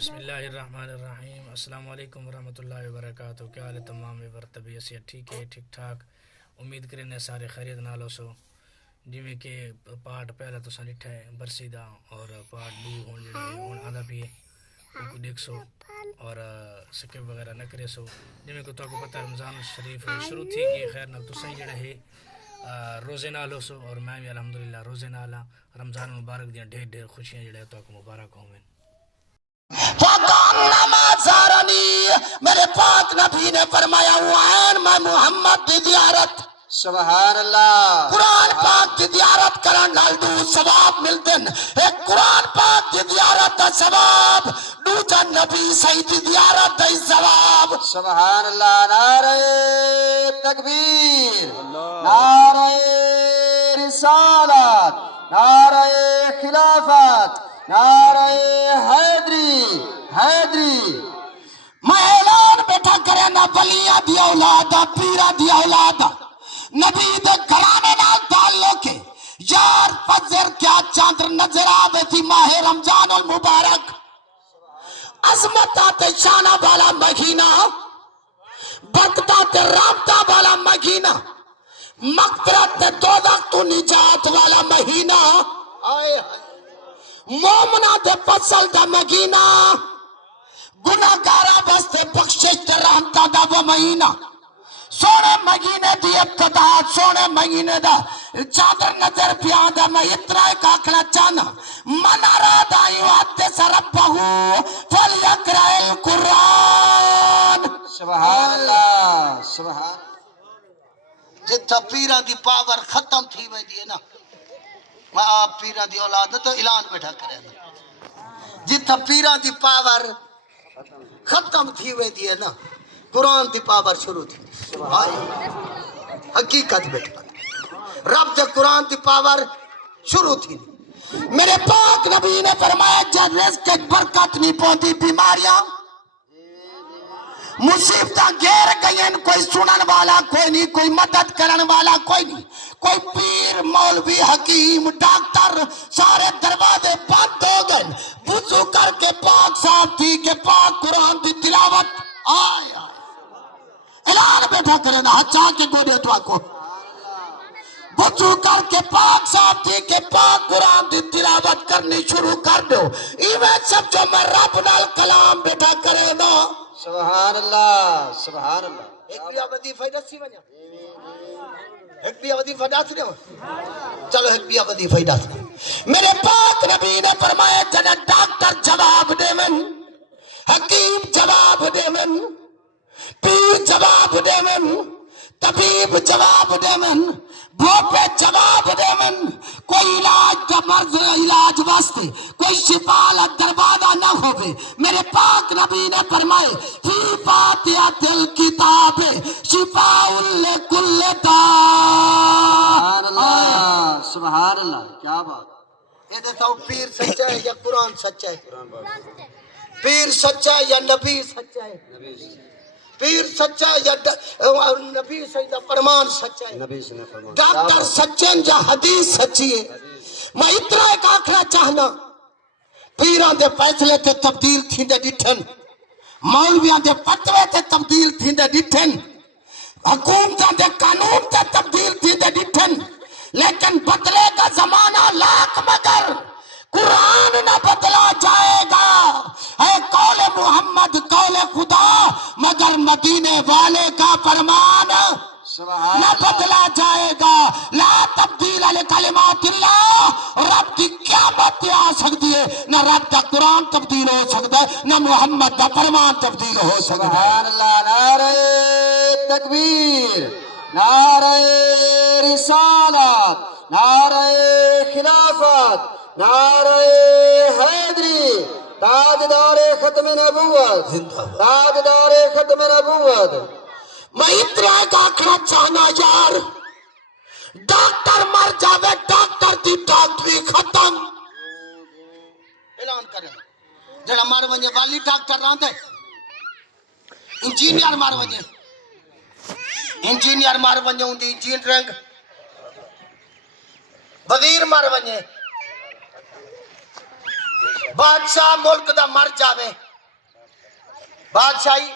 بسم اللہ الرحمن الرحیم۔ السلام علیکم ورحمۃ اللہ وبرکاتہ۔ کیا حال ہے تمام طبیعت سے ٹھیک ہے؟ ٹھیک ٹھاک امید کرنے سارے خیریت نالو سو جویں کہ پارٹ پہلا تو ڈٹھا ہے برسیدہ اور پارٹ دو ہوں جڑے ہوں آدھا بھی کو دیکھ سو اور سکپ وغیرہ نہ کرے سو جویں کہ تو کو پتہ رمضان شریف شروع تھی کہ خیر نال تو صحیح جڑا ہے روزے نال ہو سو اور میں بھی الحمدللہ روزے نال رمضان مبارک دیاں ڈھیر ڈھیر خوشیاں جڑے تو کو مبارک ہوں۔ میرے پاک نبی نے فرمایا وعین میں محمد دی زیارت سبحان اللہ قرآن پاک دی زیارت کرن نال دو ثواب ملدن۔ ایک قرآن پاک دی زیارت دا ثواب، دوجا نبی صحیح دی زیارت دا ثواب۔ سبحان اللہ نعرہ تکبیر نعرہ رسالت نعرہ خلافت نعرہ حیدری میں اعلان بیٹھا کرے نا ولیاں دی اولاد پیرا دی اولاد نبی دے گھرانے نال تعلق ہے یار فجر کیا چاندر نظر آوے تھی ماہ رمضان المبارک عظمتات شانہ والا مہینہ برکتات رابطہ والا مہینہ مغفرت دوزخ تو نجات والا مہینہ مومنہ دے فصل دا مہینہ گناہگارہ واسطے بخشش تے رحمتہ دا وہ مہینہ سونے مہینے دی ابتدا سونے مہینے دا چادر نظر پیان دا میں اتنا ایک آکھنا چاہنا من اراد ان یحدث ربہ فلیقرأ القرآن۔ سبحان اللہ سبحان جتھا پیران دی پاور ختم تھی وے دی نا میں آپ پیران دی اولاد تو اعلان بیٹھا کرے نا جتھا پیران دی پاور ختم تھی وے دی نا قرآن دی پاور شروع تھی حقیقت بیٹھا رب دے قرآن دی پاور شروع تھی۔ میرے پاک نبی نے فرمایا جب رزق برکت نہیں پہنچی بیماریاں مصیبتہ گھیر گئیں کوئی سنن والا کوئی نہیں کوئی مدد کرن والا کوئی نہیں کوئی پیر مولوی حکیم ڈاکٹر سارے دروازے بند ہو گئے وضو کر کے پاک صاحب تھی کہ پاک قرآن دی تلاوت آئے اعلان بیٹھا کرے نا ہچا کے گوڑے تو آکو وضو کر کے پاک صاحب تھی کہ پاک قرآن دی تلاوت کرنی شروع کر دو ایویں سب جو میں رب نال کلام بیٹھا کرے نا سبحان اللہ سبحان اللہ ایک بھی وظیفہ دسی ونجا ایک بھی وظیفہ دس دے چلو ایک بھی وظیفہ دس دے میرے پاک نبی نے فرمایا جنہ ڈاکٹر جواب دے من حکیم جواب دے من پیر جواب دے من طبیب جواب دے من بھوپے جواب دے من کوئی علاج کا مرض علاج واسطے کوئی شفا دروازہ نہ ہوئے میرے پاک نبی نے فرمائے فی فاتحۃ الکتاب شفاء لکل سبحان داء۔ اللہ سبحان اللہ کیا بات یہ دیتا ہوں پیر سچا ہے یا قرآن سچا ہے؟ پیر سچا ہے یا نبی سچا ہے؟ پیر سچا ہے یا نبی سچا فرمان سچا ہے؟ نبی سے نے فرمایا ڈاکٹر سچن یا حدیث سچی ہے۔ میں اتنا ایک آکھنا چاہنا پیران دے فیصلے تے تبدیل تھیندے ڈٹھن مولویان دے فتوے تے تبدیل تھیندے ڈٹھن حکومتاں دے قانون تے تبدیل تھیندے ڈٹھن لیکن بدلے کا زمانہ لاکھ مگر قرآن نہ بدلا جائے گا۔ اے قول محمد قول خدا مگر مدینے والے کا فرمان سبحان نہ بدلا جائے گا۔ لا تبدیل لکلمات اللہ، رب کی قیامت آ سکتی ہے نہ رب کا قرآن تبدیل ہو سکتا ہے نہ محمد کا فرمان تبدیل ہو سکتا ہے۔ سبحان اللہ نعرہ تکبیر نعرہ رسالت نعرہ خلافت نعرہ حیدری تاجدار ختم نبوت تاجدار ختم نبوت۔ میں اتنا ایک آکھنا چاہنا یار ڈاکٹر مر جاوے ڈاکٹر دی ڈاکٹری ختم۔ اعلان کریں جڑا مار ونجے والی ڈاکٹر راندے انجینئر مار ونجے انجینئر مار ونجے ہوندی انجینئرنگ وزیر مار ونجے بادشاہ ملک دا مر جاوے بادشاہی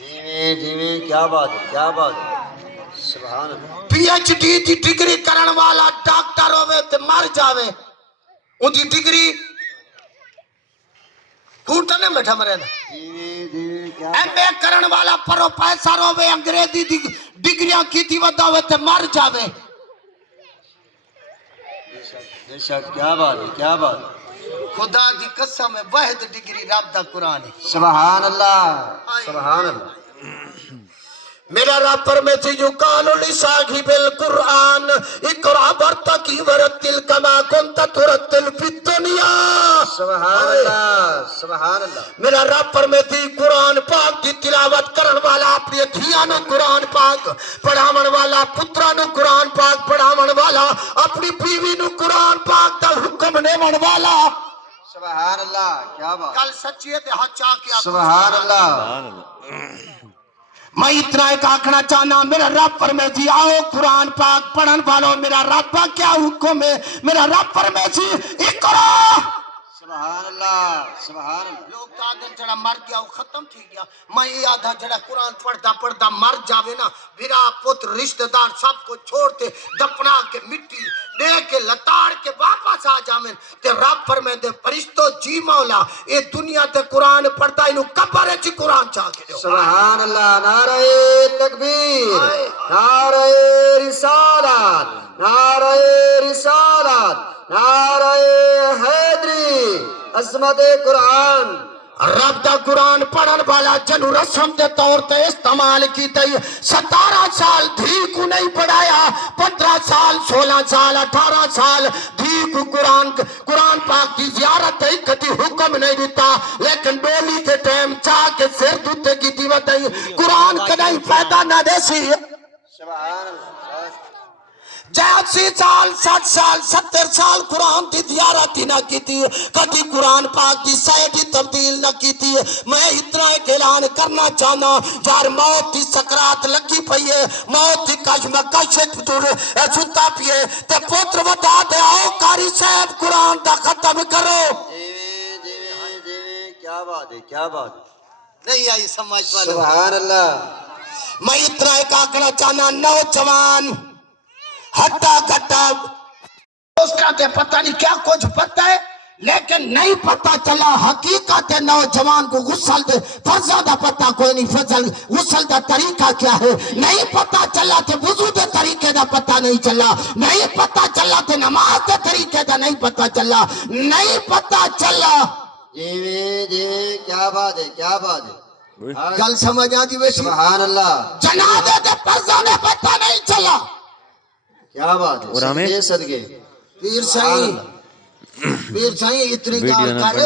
جی جی کیا بات ہے کیا بات ہے سبحان اللہ پی ایچ ڈی دی ڈگری کرن والا ڈاکٹر ہوئے تے مر جاوے ان دی ڈگری کھوٹا نے بیٹھا مرے نا جی کیا ایم اے کرن والا پروفیسر ہوئے انگریزی دی ڈگریاں کی تھی ودا ہوئے تے مر جاوے بے شک کیا بات ہے کیا بات ہے خدا دی قسم ہے واحد ڈگری رب دا قرآن ہے سبحان اللہ سبحان اللہ میرا رب فرماتے یقال لصاحب القرآن اقرأ برتقی ورتل کما کنت ترتل فی الدنیا سبحان اللہ سبحان اللہ میرا رب فرماتے قرآن پاک دی تلاوت کرن والا اپنی دھیاں نو قرآن پاک پڑھاون والا پترا نو قرآن پاک پڑھاون والا اپنی بیوی نو قرآن پاک دا حکم دیون والا سبحان اللہ کیا بات کل سچی ہے تے ہاتھ چاہ کے آکھو سبحان اللہ میں اتنا ایک آکھنا چاہنا میرا رب فرماتی آؤ قرآن پاک پڑھن والوں میرا رب کا کیا حکم ہے میرا رب فرماتی اقرا سبحان اللہ سبحان اللہ لوگ آدھن جڑا مر گیا وہ ختم تھی گیا میں یہ آدھا جڑا قرآن پڑھتا پڑھتا مر جاوے نا بھرا پتر رشتہ دار سب کو چھوڑتے دپنا کے مٹی دے کے لتاڑ کے واپس آ جاویں تے رب فرمائے دے فرشتو جی مولا اے دنیا تے قرآن پڑھتا انہوں قبر چ قرآن چاہ کے دیو سبحان اللہ نعرہ تکبیر نعرہ رسالت نعرہ رسالت نعرہ حیدری عظمت قرآن رب دا قرآن پڑھن والا جنو رسم دے طور تے استعمال کی تی 17 سال دھی کو نہیں پڑھایا 15 سال 16 سال 18 سال دھی کو قرآن پاک دی زیارت ہے کتی حکم نہیں دیتا لیکن ڈولی کے ٹائم چاہ کے سر دوتے کی دیوت ہے قرآن کدائی پیدا نہ دے سی سبحان اللہ 80 سال 60 سال 70 سال قرآن دی زیارت نہ کی تھی کبھی قرآن پاک دی سائیڈی تبدیل نہ کی تھی میں اتنا ایک اعلان کرنا چاہنا یار موت دی سکرات لگی پئی ہے موت دی کشمکش چھتا پیے تے پوتر ودا دے آؤ قاری صاحب قرآن دا ختم کرو کیا بات ہے کیا بات ہے نہیں آئی سمجھ والے سبحان اللہ میں اتنا ایک آکھنا چاہنا نوجوان ہٹا گٹا اس کا تے پتہ نہیں کیا کچھ پتہ ہے لیکن نہیں پتہ چلا حقیقت نوجوان کو غسل دے فرضہ دا پتہ کوئی نہیں غسل دا طریقہ کیا ہے نہیں پتہ چلا تے وضو دے طریقے دا پتہ نہیں چلا نہیں پتہ چلا تے نماز دے طریقے دا نہیں پتہ چلا نہیں پتہ چلا جی کیا بات ہے کیا بات ہے گل سمجھ آتی ویسی سبحان اللہ جنازے دے فرضہ میں پتہ نہیں چلا کیا بات ہے صدقے صدقے پیر سائیں اتنی گال کر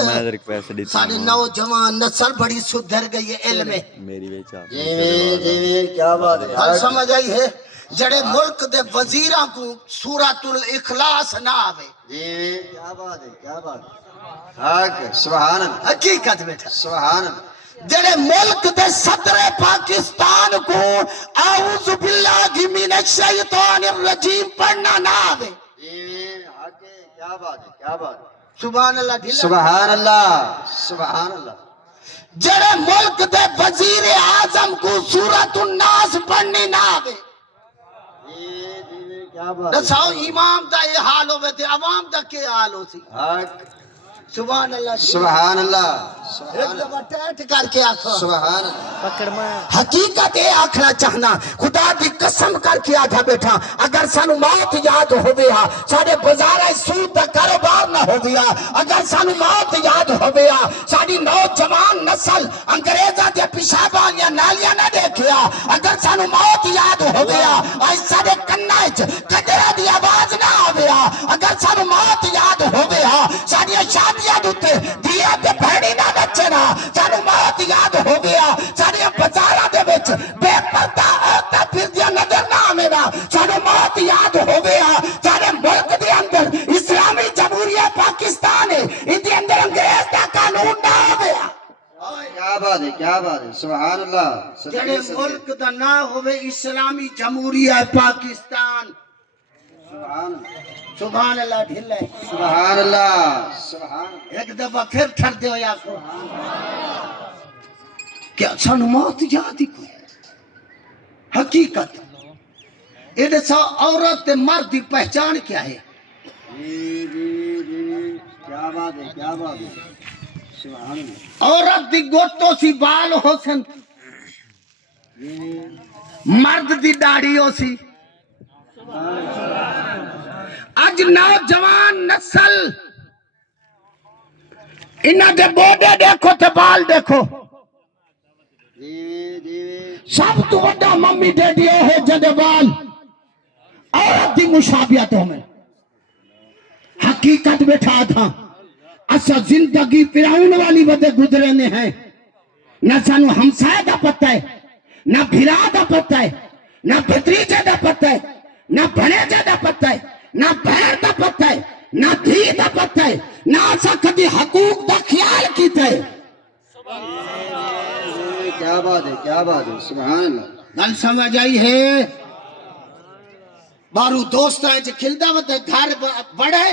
سارے نوجوان نسل بڑی سدھر گئی ہے علم میں جی کیا بات ہے گل سمجھ آئی ہے جڑے ملک دے وزیراں کو سورۃ الاخلاص نہ آوے جی کیا بات ہے کیا بات ہے حق سبحان اللہ حقیقت بیٹھا سبحان اللہ جڑے ملک دے صدر پاکستان کو اعوذ باللہ من الشیطان الرجیم پڑھنا نہ آوے حق کیا بات ہے کیا بات ہے سبحان اللہ ڈھیلا سبحان اللہ سبحان اللہ جڑے ملک دے وزیر اعظم کو سورۃ الناس پڑھنی نہ آوے کیا بات ہے دساؤ امام دا یہ حال ہوئے تھے عوام دا کیا حال ہو سی حق سبحان اللہ سبحان اللہ ایک دفعہ ٹیٹ کر کے آخو سبحان اللہ حقیقت یہ آکھنا چاہنا خدا دی قسم کر کے آجا بیٹھا اگر سانو موت یاد ہو گیا سارے بازار سود دا کاروبار نہ ہو گیا اگر سانو موت یاد ہو گیا ساری نوجوان نسل انگریزاں دے پیشاباں یا نالیاں نہ دیکھیا اگر سانو موت یاد ہو گیا آج سارے کنا وچ کجرا دی آواز نہ آ گیا اگر سانو موت یاد ہو گیا ساری شادیاں دوتے دیا تے بھڑی نہ نچنا سانو موت یاد ہو گیا ساری بازاراں دے وچ بے پردہ عورتاں پھردیاں نظر نہ آویں سانو موت یاد ہو گیا سارے ملک دے اندر اسلامی جمہوریہ پاکستان ہے ان دے اندر انگریز دا قانون نہ آویا کیا بات ہے کیا بات ہے سبحان اللہ جڑے ملک دا نہ ہوئے اسلامی جمہوریہ پاکستان سبحان اللہ سبحان اللہ ڈھلے سبحان اللہ سبحان ایک دفعہ پھر ٹھر دے ہو یا کیا سن موت یاد ہی کوئی حقیقت یہ سا عورت تے مرد کی پہچان کیا ہے جی جی جی کیا بات ہے کیا بات ہے سبحان اللہ عورت دی گوتوں سی بال ہو سن جی مرد دی داڑھی ہو سی اج نوجوان نسل انہاں دے بوڈے دیکھو تے بال دیکھو جی جی سب تو بڑا ممی ڈیڈی ہے جدے بال عورت دی مشابہت میں حقیقت بیٹھا تھا اصا زندگی پراؤن والی بدے گزرے نے ہیں نہ سانو ہمسائے دا پتہ ہے نہ بھرا دا پتہ ہے نہ بھتریجے دا پتہ ہے نہ بھنیجے دا پتہ ہے نہ بہر دا پتہ ہے نہ دھی دا پتہ ہے نہ اسا کدی حقوق دا خیال کیتا ہے کیا بات ہے سبحان اللہ گل سمجھ آئی ہے بارو دوست ہے جو کھلدا وتے گھر بڑے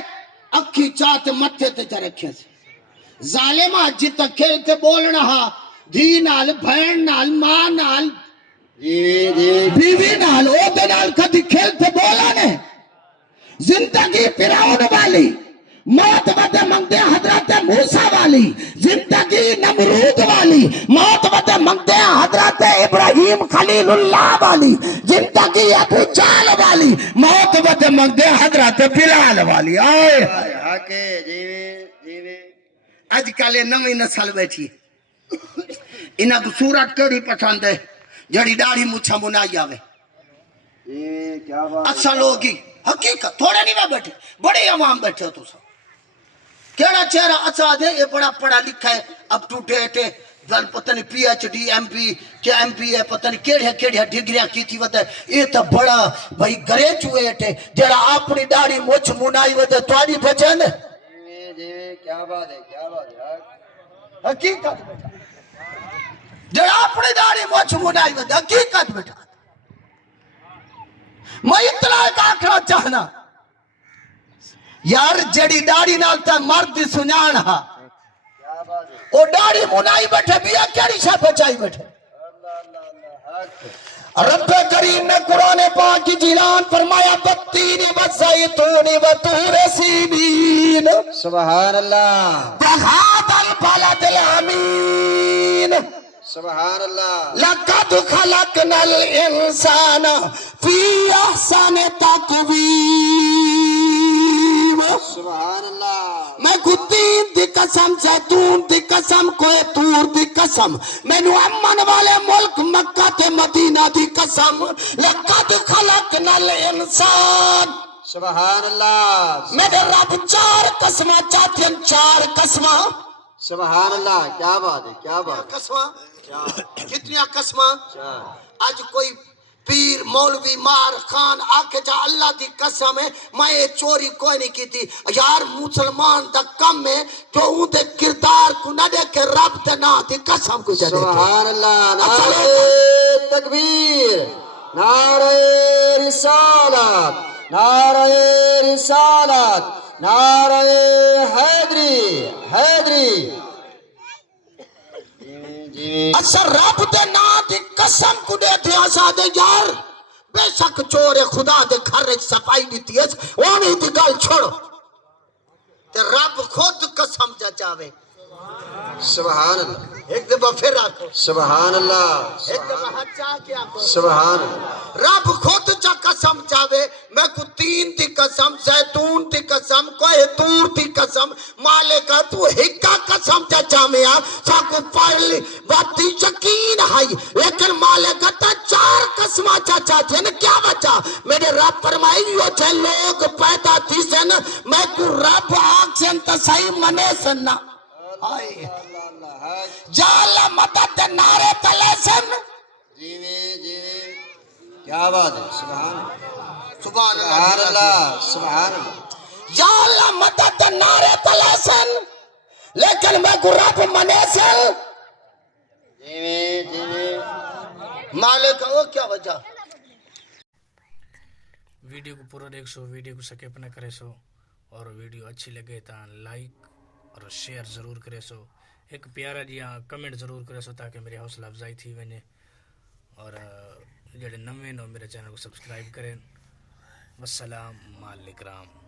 اکھی چاہتے متھے تے چ رکھے سی ظالمہ جت کھیلتے بولنا ہا دھی نال بہن نال ماں نال جی جی بیوی نال او دے نال کدی کھیلتے بولا نے زندگی فرعون والی موت ودے منگدے حضرت موسیٰ والی زندگی نمرود والی موت ودے منگدے حضرت ابراہیم خلیل اللہ والی زندگی ابو جہل والی موت ودے منگدے حضرت بلال والی آئے آکے جی جی اج کل نویں نسل بیٹھی انہاں کو صورت کیڑی پسند ہے جڑی داڑھی مچھا منائی آوے جی کیا بات اچھا لوگی حقیقت تھوڑے نہیں میں بیٹھے بڑے عوام بیٹھے ہو تو سب کیڑا چہرہ اچھا دے یہ بڑا پڑھا لکھا ہے اپ ٹو ڈیٹ ہے گل پتہ نہیں P H D M P کیا ایم پی ہے پتہ نہیں کیڑی ڈگریاں کی تھی وتے یہ تو بڑا بھائی گریجویٹ ہے جڑا اپنی داڑھی مچھ منائی وتے تواڈی بچن جی کیا بات ہے حقیقت بیٹا جڑا اپنی داڑھی مچھ منائی وتے حقیقت بیٹا میں اطلاع آکھنا چاہنا یار جڑی داڑھی نال تے مرد دی سنان ہا او داڑھی منائی بیٹھے بیا کیڑی شے بچائی بیٹھے رب کریم نے قرآن پاک کی جیلان فرمایا بتینی وزیتونی وطور سینین سبحان اللہ بہذا البلد الامین سبحان اللہ لقد خلقنا الانسان فی احسن تقویم سبحان اللہ میں کو تین دی قسم زیتون دی قسم کوئے تور دی قسم میں نو امن والے ملک مکہ تے مدینہ دی قسم لقد خلقنا الانسان سبحان اللہ میرے رب چار قسمہ چاہتے ہیں چار قسمہ سبحان اللہ کیا بات ہے قسمہ کتنی قسمہ چار آج کوئی پیر مولوی مار خان آکے جا اللہ دی قسم ہے میں یہ چوری کوئی نہیں کی تھی یار مسلمان دا کم ہے جو اون دے کردار کو نہ دیکھے رب دے نا دی قسم کو جا دیکھے سبحان اللہ نعرہ تکبیر نعرہ رسالت نعرہ رسالت نعرہ حیدری اثر رب دے نا دی قسم کو دیتے آسا دے یار بے شک چور خدا دے گھر صفائی دیتی ہے وہاں دی گل چھوڑو تے رب خود قسم جا چاہے سبحان اللہ ایک دفعہ پھر آکو سبحان اللہ ایک دفعہ ہاتھ چاہ کے آکو سبحان اللہ رب خود چا قسم چاہے میں کو تین دی قسم زیتون دی قسم کوئی تور دی قسم مالکہ تو ہکا قسم چا چاہمیا ساکو پڑھلی باتی یقین ہائی لیکن مالکہ تا چار قسمہ چا چاہتے ہیں کیا بچا میرے رب فرمائی یہ چھے لوگ پیدا تھی سن میں کو رب آگ سن تسائی منے سننا آئے یا اللہ مدد نارے تلے سن جیوے کیا بات ہے سبحان سبحان اللہ سبحان اللہ یا اللہ مدد نارے تلے سن لیکن میں کو رب منے سن جیوے مالک وہ کیا وجہ ویڈیو کو پورا دیکھ سو ویڈیو کو سکپ نہ کرے سو اور ویڈیو اچھی لگے تا لائک اور شیئر ضرور کرے سو، ایک پیارا جی کمنٹ ضرور کرے سو تاکہ میری حوصلہ افزائی تھی ونے، اور جڑے نویں نو میرے چینل کو سبسکرائب کریں۔ والسلام علیکم۔